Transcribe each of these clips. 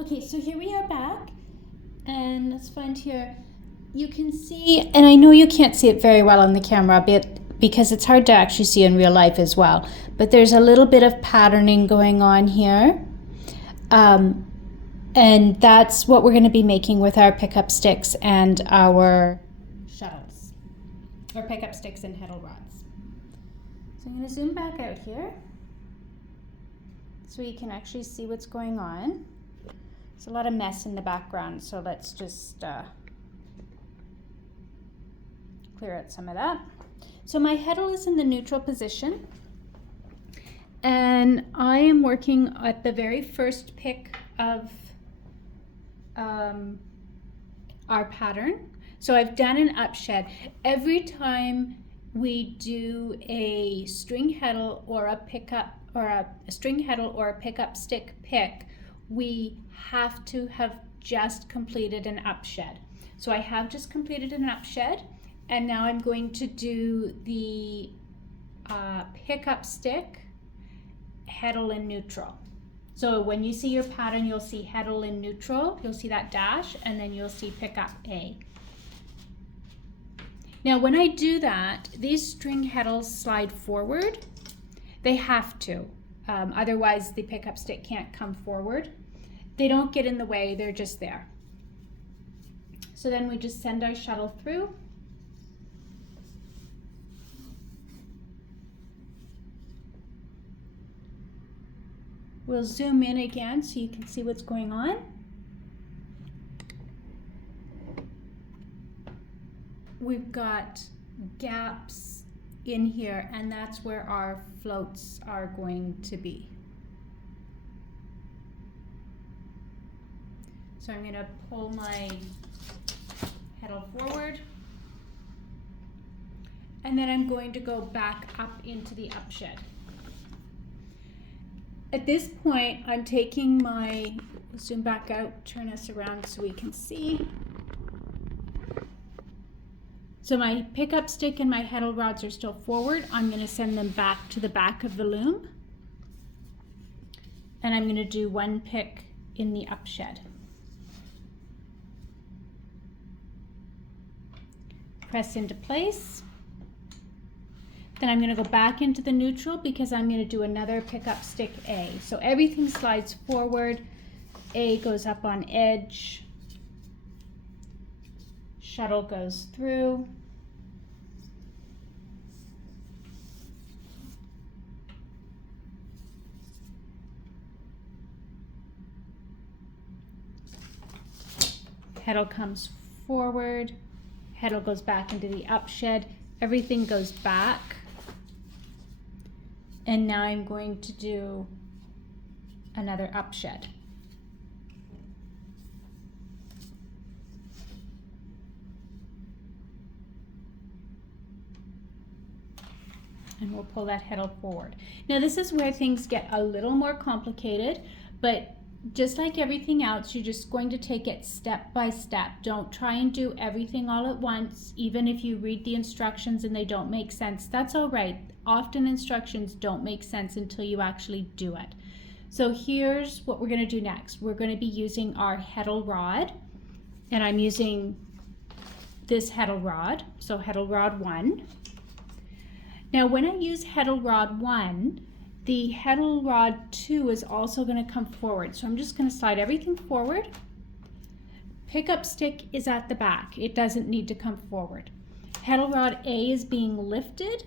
Okay, so here we are back, and let's find here. You can see, and I know you can't see it very well on the camera, because it's hard to actually see in real life as well, but there's a little bit of patterning going on here. And that's what we're going to be making with our pickup sticks and our shuttles, or pickup sticks and heddle rods. So I'm going to zoom back out here so you can actually see what's going on. There's a lot of mess in the background, so let's just clear out some of that. So my heddle is in the neutral position, and I am working at the very first pick of our pattern. So I've done an upshed. Every time we do a string heddle or a pickup, or a string heddle or a pickup stick pick, we have to have just completed an upshed. So I have just completed an upshed, and now I'm going to do the pickup stick, heddle in neutral. So when you see your pattern, you'll see heddle in neutral, you'll see that dash, and then you'll see pickup A. Now when I do that, these string heddles slide forward. They have to, otherwise the pickup stick can't come forward. They don't get in the way, they're just there. So then we just send our shuttle through. We'll zoom in again so you can see what's going on. We've got gaps in here, and that's where our floats are going to be. So I'm going to pull my heddle forward, and then I'm going to go back up into the upshed. At this point, I'm taking my, zoom back out, turn us around so we can see. So my pickup stick and my heddle rods are still forward. I'm going to send them back to the back of the loom. And I'm going to do one pick in the upshed. Press into place. Then I'm going to go back into the neutral because I'm going to do another pickup stick A. So everything slides forward. A goes up on edge. Shuttle goes through. Heddle comes forward. Heddle goes back into the upshed. Everything goes back. And now I'm going to do another upshed. And we'll pull that heddle forward. Now this is where things get a little more complicated, but just like everything else, you're just going to take it step by step. Don't try and do everything all at once. Even if you read the instructions and they don't make sense, that's all right. Often instructions don't make sense until you actually do it. So here's what we're going to do next. We're going to be using our heddle rod, and I'm using this heddle rod, so heddle rod 1. Now when I use heddle rod 1, the heddle rod 2 is also going to come forward. So I'm just going to slide everything forward. Pickup stick is at the back. It doesn't need to come forward. Heddle rod A is being lifted,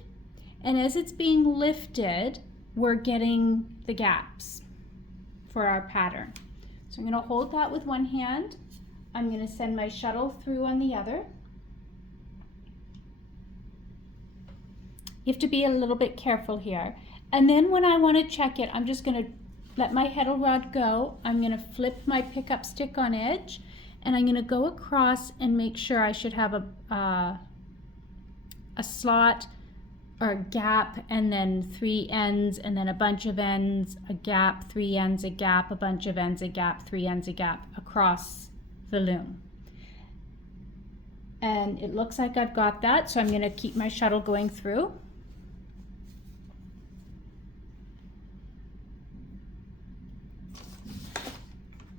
and as it's being lifted, we're getting the gaps for our pattern. So I'm going to hold that with one hand. I'm going to send my shuttle through on the other. You have to be a little bit careful here. And then when I want to check it, I'm just going to let my heddle rod go. I'm going to flip my pickup stick on edge, and I'm going to go across and make sure I should have a slot or a gap, and then 3 ends, and then a bunch of ends, a gap, 3 ends, a gap, a bunch of ends, a gap, 3 ends, a gap across the loom. And it looks like I've got that, so I'm going to keep my shuttle going through.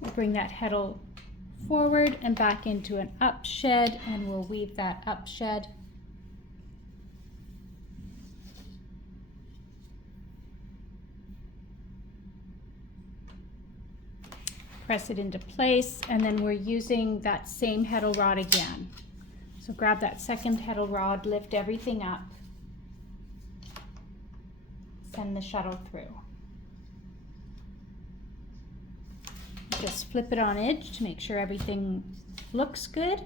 We'll bring that heddle forward and back into an up shed, and we'll weave that up shed. Press it into place, and then we're using that same heddle rod again. So grab that second heddle rod, lift everything up, send the shuttle through. Just flip it on edge to make sure everything looks good,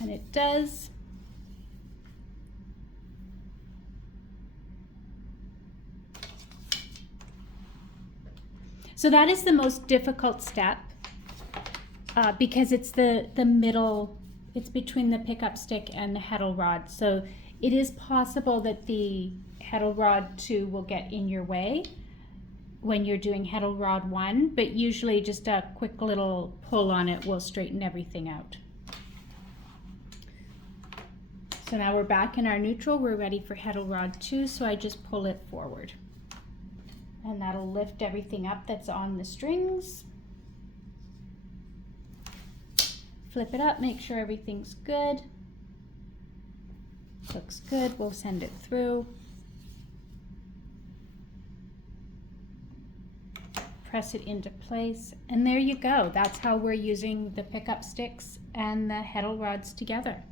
and it does. So that is the most difficult step because it's the middle, it's between the pickup stick and the heddle rod. So it is possible that the heddle rod 2 will get in your way when you're doing heddle rod 1, but usually just a quick little pull on it will straighten everything out. So now we're back in our neutral, we're ready for heddle rod 2, so I just pull it forward. And that'll lift everything up that's on the strings. Flip it up, make sure everything's good. Looks good, we'll send it through. Press it into place, and there you go. That's how we're using the pickup sticks and the heddle rods together.